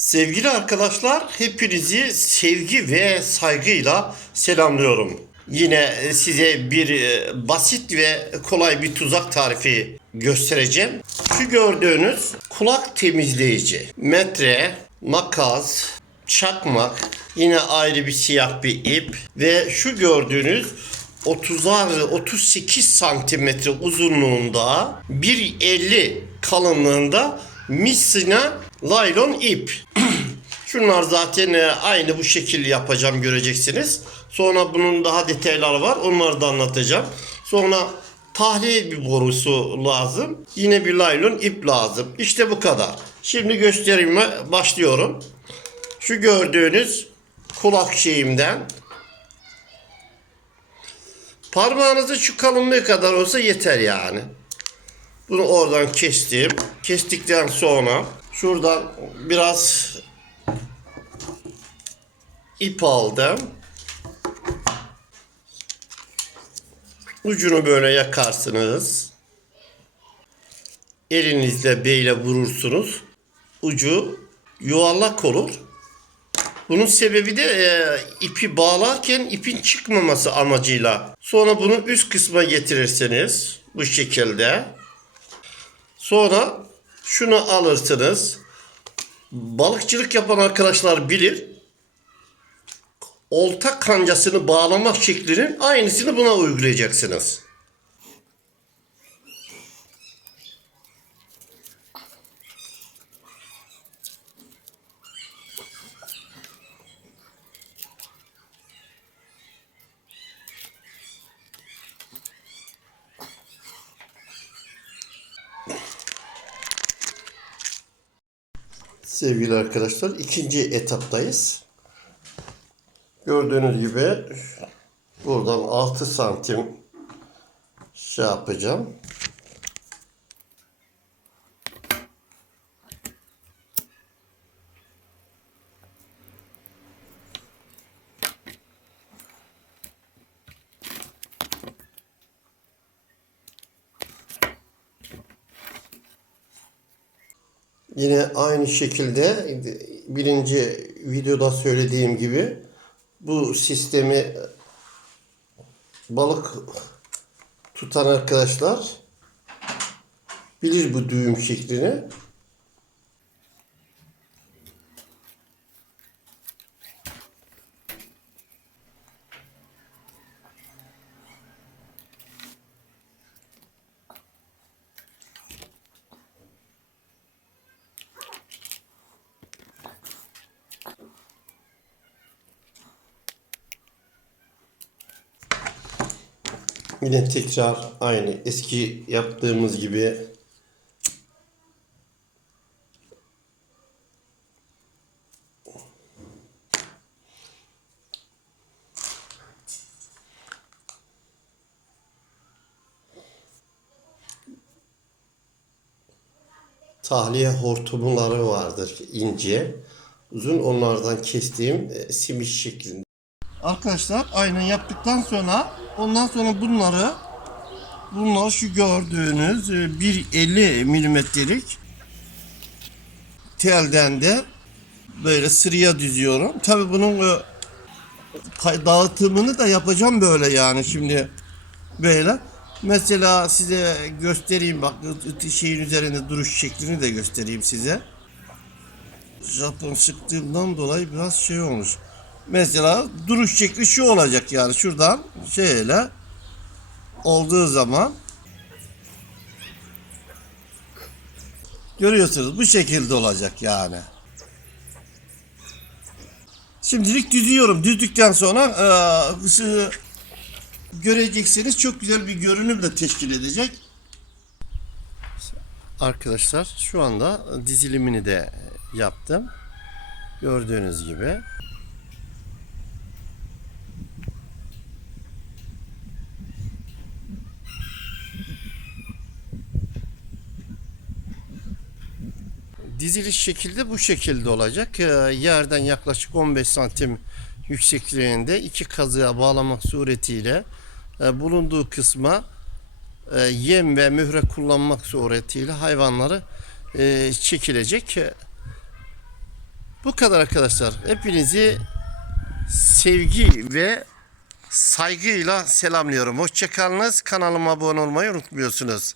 Sevgili arkadaşlar, hepinizi sevgi ve saygıyla selamlıyorum. Yine size bir e, basit ve kolay bir tuzak tarifi göstereceğim. Şu gördüğünüz kulak temizleyici. Metre, makas, çakmak, yine ayrı bir siyah bir ip ve şu gördüğünüz 30'ar 38 santimetre uzunluğunda 1.50 kalınlığında misina laylon ip. Şunlar zaten e, aynı bu şekil yapacağım göreceksiniz. Sonra bunun daha detayları var. Onları da anlatacağım. Sonra tahliye bir borusu lazım. Yine bir laylon ip lazım. İşte bu kadar. Şimdi gösterime başlıyorum. Şu gördüğünüz kulak şeyimden Parmağınızın şu kalınlığı kadar olsa yeter yani. Bunu oradan kestim. Kestikten sonra şuradan biraz ip aldım. Ucunu böyle yakarsınız. Elinizle beyle vurursunuz. Ucu yuvarlak olur. Bunun sebebi de e, ipi bağlarken ipin çıkmaması amacıyla. Sonra bunu üst kısma getirirsiniz. Bu şekilde. Sonra şunu alırsınız. Balıkçılık yapan arkadaşlar bilir. Olta kancasını bağlamak şeklinin aynısını buna uygulayacaksınız. Sevgili arkadaşlar ikinci etaptayız. Gördüğünüz gibi buradan 6 santim şey yapacağım. Yine aynı şekilde birinci videoda söylediğim gibi bu sistemi balık tutan arkadaşlar bilir bu düğüm şeklini. Yine tekrar aynı eski yaptığımız gibi tahliye hortumları vardır ince. Uzun onlardan kestiğim e, simit şeklinde. Arkadaşlar aynen yaptıktan sonra ondan sonra bunları bunlar şu gördüğünüz e, 1.50 milimetrelik telden de böyle sıraya düzüyorum. Tabi bunun e, dağıtımını da yapacağım böyle yani şimdi böyle. Mesela size göstereyim bak şeyin üzerinde duruş şeklini de göstereyim size. Japon sıktığımdan dolayı biraz şey olmuş. Mesela duruş şekli şu olacak yani şuradan şöyle olduğu zaman görüyorsunuz bu şekilde olacak yani. Şimdilik düzüyorum. Düzdükten sonra e, ısı- göreceksiniz çok güzel bir görünüm de teşkil edecek. Arkadaşlar şu anda dizilimini de yaptım. Gördüğünüz gibi. Diziliş şekilde bu şekilde olacak. Ee, Yerden yaklaşık 15 santim yüksekliğinde iki kazığa bağlamak suretiyle e, bulunduğu kısma e, yem ve mühre kullanmak suretiyle hayvanları e, çekilecek. Bu kadar arkadaşlar. Hepinizi sevgi ve saygıyla selamlıyorum. Hoşçakalınız. Kanalıma abone olmayı unutmuyorsunuz.